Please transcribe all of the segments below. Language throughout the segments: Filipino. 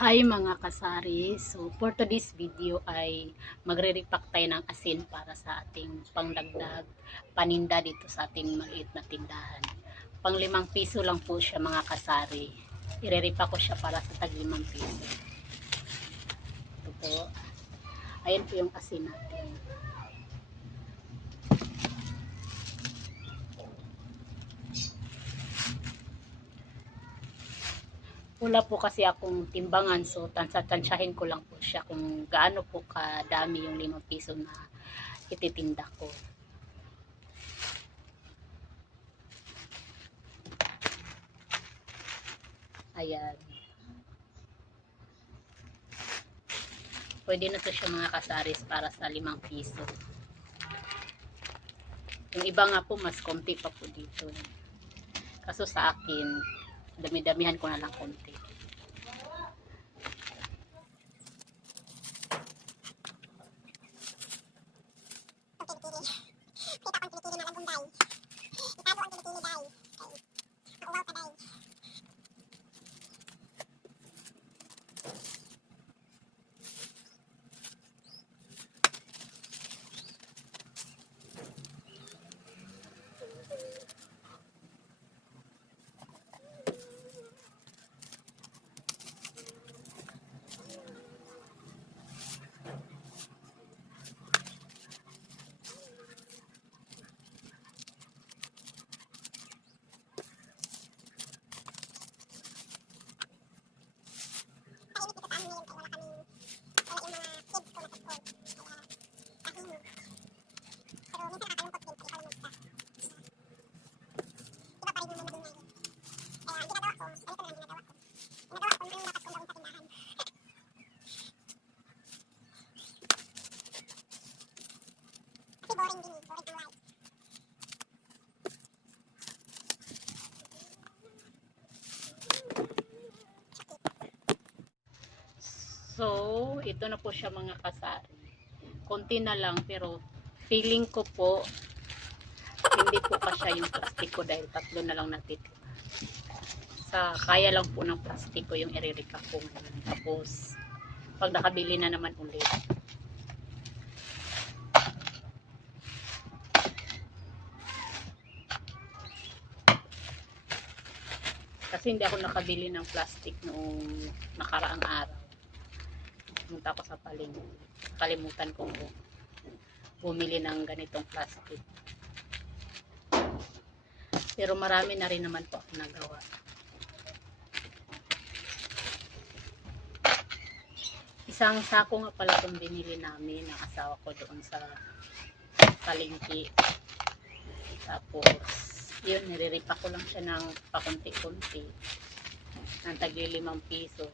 Hi mga kasari, so for today's video ay magre-repack tayo ng asin para sa ating pangdagdag paninda dito sa ating maliit na tindahan. Pang 5 piso lang po siya mga kasari. Ire-repack ko siya para sa tag 5 piso. Ito po. Ayan po yung asin natin. Wala po kasi akong timbangan, so tansyahin ko lang po siya kung gaano po kadami yung 5 piso na ititinda ko. Ayan. Pwede na to siya mga kasaris para sa 5 piso. Yung iba nga po mas konti pa po dito. Kaso sa akin, dami-damihan ko na lang konti. So, ito na po siya mga kasari. Konti na lang pero feeling ko po hindi po kasya yung plastiko dahil 3 na lang natitira. Sa kaya lang po ng plastiko yung i-repack ko ngayon. Tapos pag nakabili na naman ulit. Kasi hindi ako nakabili ng plastic noong nakaraang araw. Pumunta ako sa palengke. Kalimutan ko po bumili ng ganitong plastic. Pero marami na rin naman po ako nagawa. Isang sako nga pala itong binili namin ng asawa ko doon sa palengke. Tapos, yun, nire-repack ko lang siya ng pakunti-kunti. Ng tagli 5 piso.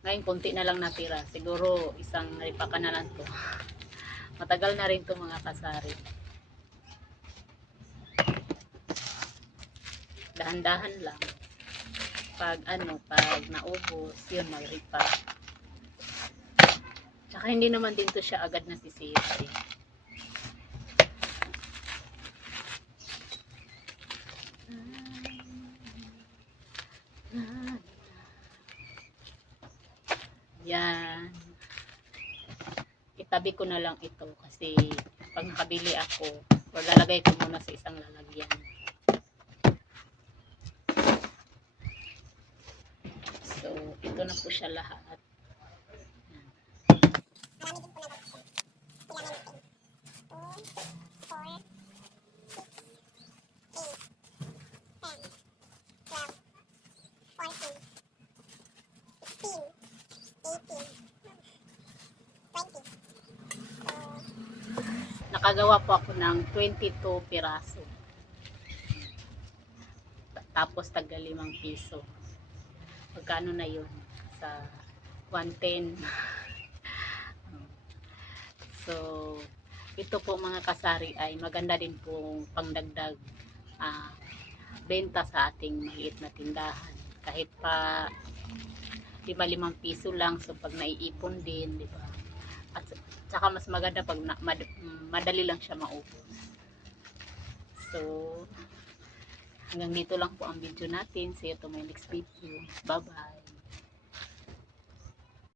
Ngayon, konti na lang natira. Siguro, isang repack na lang to. Matagal na rin to mga kasari. Dahan-dahan lang. Pag naubos, yun, mag-repack. Tsaka hindi naman din to siya agad nasisira. Yan. Itabi ko na lang ito kasi pag nakabili ako, lalagay ko muna sa isang lalagyan. So, ito na po siya lahat. Nakagawa po ako ng 22 piraso. Tapos taga 5 piso. Pagkano na yun? Sa 110. So, ito po mga kasari ay maganda din pong pangdagdag benta sa ating maliit na tindahan. Kahit pa 5 piso lang, so pag naiipon din, di ba? At saka mas maganda pag madali lang siya maubos. So, hanggang dito lang po ang video natin. See you to my next video. Bye-bye.